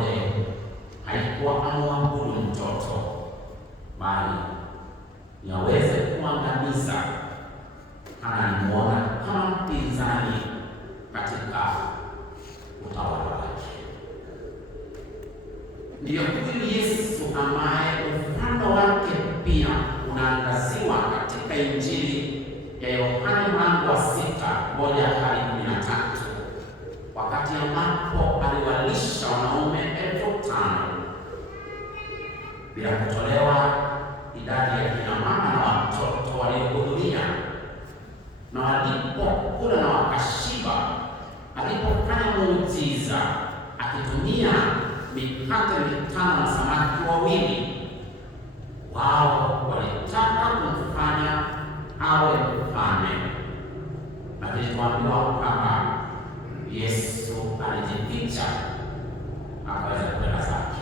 Herode haikuwa amwabudu mtoto, bali yaweze kuangamiza. Anamuona kama mpinzani katika utawala wake. Ndiyo huyu Yesu ambaye mfano wake pia unaangaziwa katika Injili ya Yohana mlango wa 6:1-13, wakati ambapo aliwalisha wanaume 5,000 bila kutolewa idadi ya kina mama na watoto waliohudhuria. Na walipokula na wakashiba, alipofanya muujiza akitumia mikate 5 na samaki 2, wao walitaka kumfanya awe mfalme. Lakini tuambiwa kwamba Yesu alijificha akaweza kwenda zake.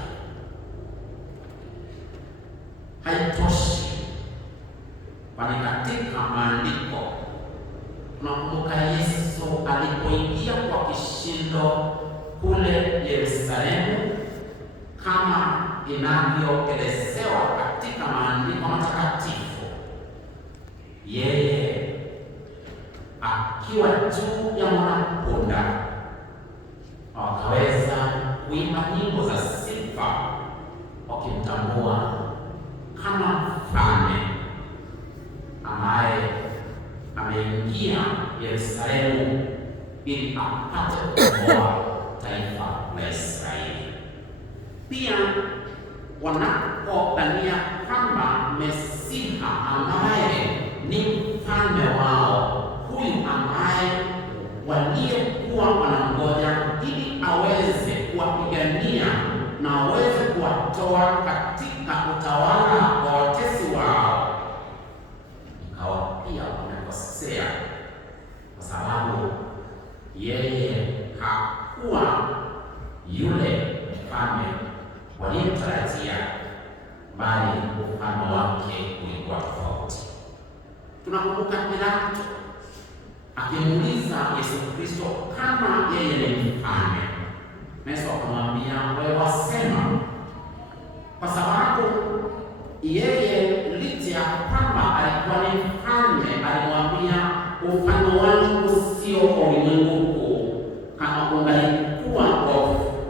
Haitoshi, kwani katika maandiko tunakumbuka Yesu alipoingia kwa kishindo kule Yerusalemu, kama inavyoelezewa katika maandiko matakatifu, yeye akiwa juu ya mwanapunda wakaweza kuimba nyimbo za sifa wakimtambua kama mfalme ambaye ameingia Yerusalemu ili apate kukomboa taifa la Israeli. Pia wanapodhania kwamba Mesiha ambaye ni mfalme wao, huyu ambaye waliyekuwa wanangoja ili aweze kuwapigania na aweze kuwatoa katika utawala wa watesi wao, ikawa pia wamekosea, kwa sababu yeye hakuwa yule mfalme waliyemtarajia, bali ufalme wake ulikuwa tofauti. Tunakumbuka Pilato akimuuliza Yesu Kristo kama yeye ni mfalme, na Yesu akamwambia, wewe wasema. Kwa sababu yeye licha ya kwamba alikuwa ni mfalme, alimwambia, ufalme wangu sio kwa ulimwengu huu. Kama ungalikuwa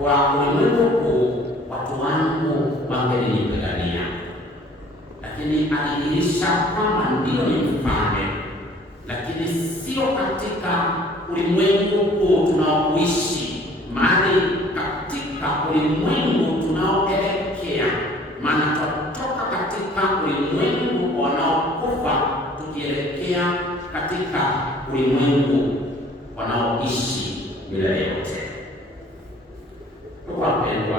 kwa ulimwengu huu, watu wangu wangelinipigania. Lakini alidirisha kwamba ndio ni mfalme, lakini sio katika ulimwengu huu tunaoishi, bali katika ulimwengu tunaoelekea. Maana tutatoka katika ulimwengu wanaokufa tukielekea katika ulimwengu wanaoishi milele yote. Wapendwa,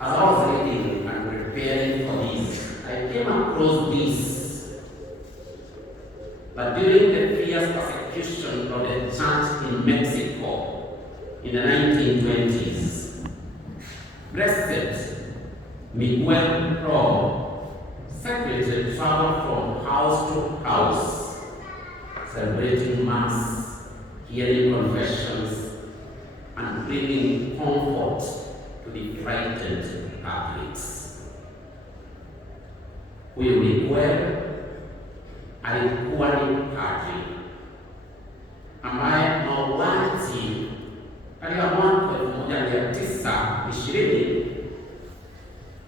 as I was reading and preparing for this, I came across this, that during the fierce persecution of the church in Mexico in the 1920s, Blessed Miguel Pro secretly traveled from house to house, celebrating Mass, hearing confessions, and bringing comfort to the frightened Catholics. Huyu Miguel alikuwa ni padri ambaye mauaji katika mwaka 1920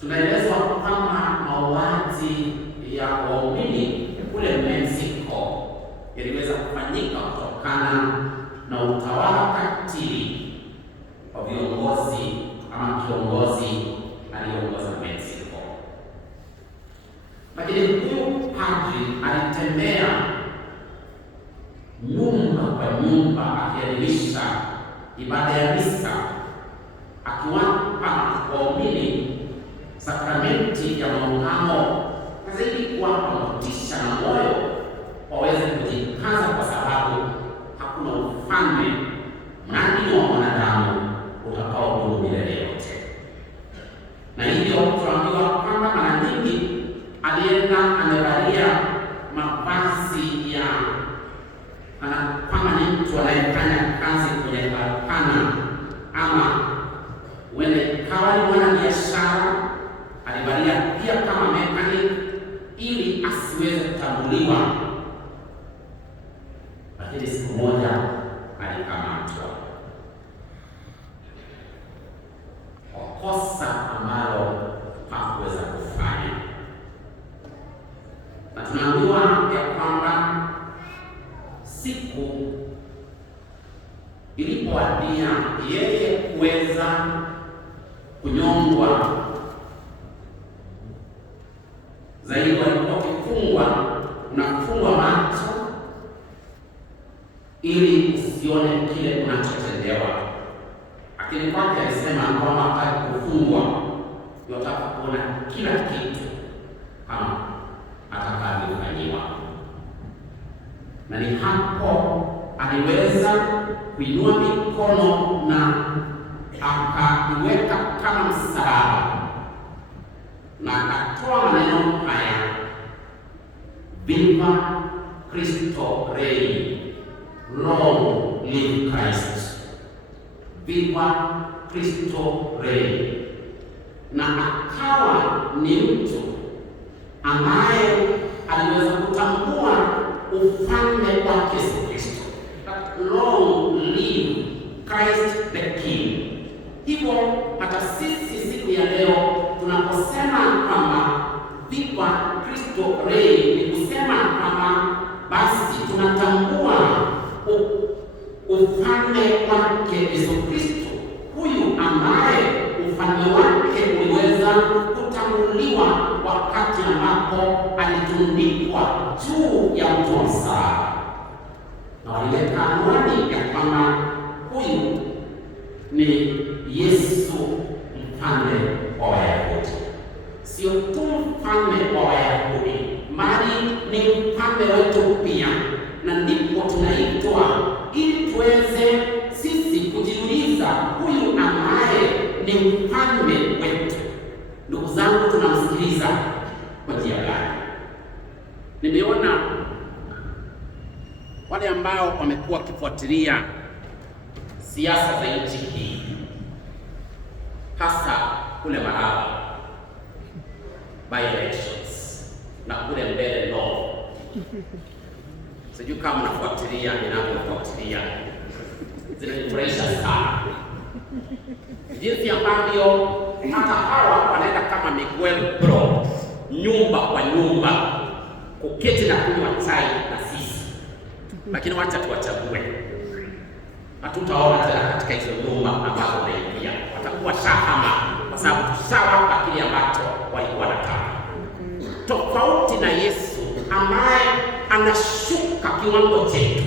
tunaelezwa kwamba mauaji ya waumini kule Mexico yaliweza kufanyika kutokana na utawala katili wa viongozi ama kiongozi aliongoza Mexico. Lakini huyu padri alitembea nyumba kwa nyumba akiadhimisha ibada ya misa, akiwapa waumini sakramenti ya maungamo, na zaidi kuwapa motisha na moyo waweze kujikaza, kwa sababu hakuna ufalme mradi wa mwanadamu utakaodumu milele yote. Na hivyo tunaambiwa kwamba mara nyingi alienda amevalia mavazi ya kwamba ni mtu anayefanya kazi kwenye karakana kukamatwa kwa kosa ambalo hakuweza kufanya, na tunaambiwa ya kwamba siku ilipowadia yeye kuweza kunyongwa, zaidi walikuwa wakifungwa na kufungwa macho ili usione kile unachotendewa. Lakini kwake alisema kwamba atakufungwa yotaka kuona kila kitu kama atakavyofanyiwa, na ni hapo aliweza kuinua mikono na akaiweka kama msalaba na akatoa maneno haya: Viva Cristo Rei, long live Christ. Viva Cristo Rei. Na akawa ni mtu ambaye aliweza kutambua ufalme wa Yesu Kristo. Long live Christ the King. Hivyo hata sisi siku ya leo tunaposema kwamba Viva Cristo Rei, ni kusema kwamba basi tunatambua ufalme wake Yesu Kristo, huyu ambaye ufalme wake uliweza kutambuliwa wakati ambapo alitundikwa juu ya mti wa msalaba, na waliweka anwani ya kwamba huyu ni Yesu mfalme wa Wayahudi. Sio tu mfalme wa Wayahudi, bali ni mfalme wetu pia, na ndipo tunaitwa ili tuweze sisi kujiuliza, huyu ambaye ni mfalme wetu, ndugu zangu, tunamsikiliza kwa njia gani? Nimeona wale ambao wamekuwa wakifuatilia siasa za nchi hii, hasa kule Malaba by elections na kule mbele no, sijui kama nafuatilia, ninapofuatilia zinanifurahisha sana jinsi ambavyo hata hawa wanaenda kama Miguel Bro, nyumba kwa nyumba, kuketi na kunywa chai na sisi, lakini wacha tuwachague. Hatutaona tena katika hizo nyumba ambazo wanaingia, watakuwa shahama kwa sababu tushawapa kile ambacho walikuwa wanataka. Tofauti na Yesu ambaye anashuka kiwango chetu,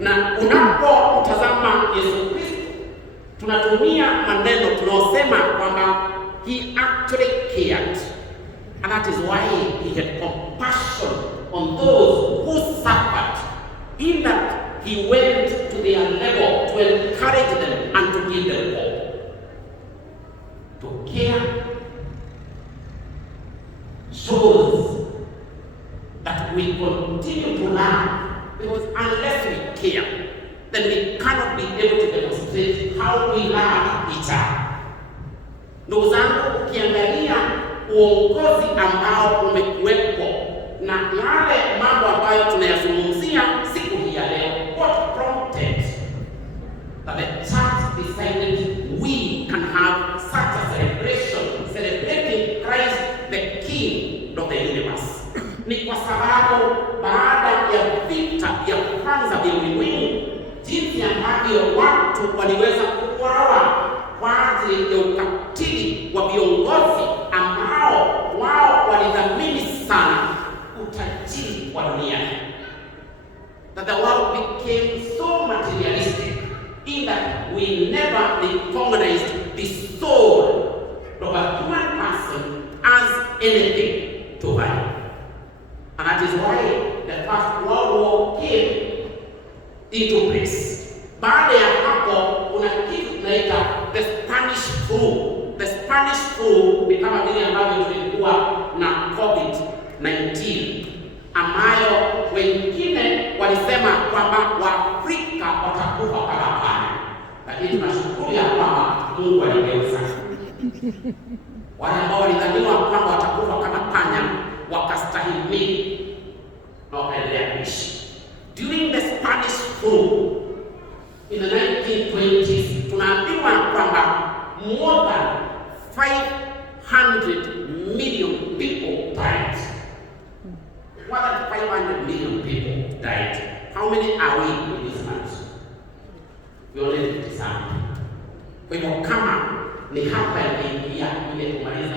na unapotazama Yesu Kristo tunatumia maneno tunaosema kwamba he actually cared, and that is why he had compassion on those who suffered, in that he went to their level to encourage them and to give them hope. To care shows that we continue to love, because unless we care, then we cannot be able to demonstrate how we love each other. Ndugu zangu, ukiangalia uongozi ambao umekuwepo na yale mambo ambayo tunayazungumzia siku hii ya leo, what prompted that the church decided we can have such a celebration celebrating Christ the King of the universe? Ni kwa sababu baada ya vita vya kwanza vya ulimwengu, jinsi ambavyo watu waliweza kuuawa kwa ajili ya ukatili wa viongozi ambao wao walidhamini sana utajiri wa dunia, that the world became so materialistic in that we never recognized the soul of a human person as anything to value. And that is why the First World War came into place. Baada ya hapo kuna kitu tunaita the Spanish flu. The Spanish flu ni kama vile ambavyo tulikuwa na COVID-19, ambayo wengine walisema kwamba Waafrika watakufa kama panya, lakini tunashukuru ya kwamba Mungu aligeuza. Wale ambao walidhaniwa kwamba watakufa kama panya wakastahimili na wakaendelea kuishi. During the Spanish flu, more than 500 million people died. How many are we in this country? We only 57. Kwa hivyo kama ni hapa imeingia ile kumaliza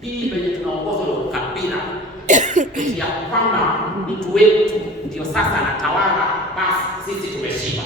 hii penye tunaongozwa na ukabila ya kwamba mtu wetu ndio sasa anatawala, basi sisi tumeshiba.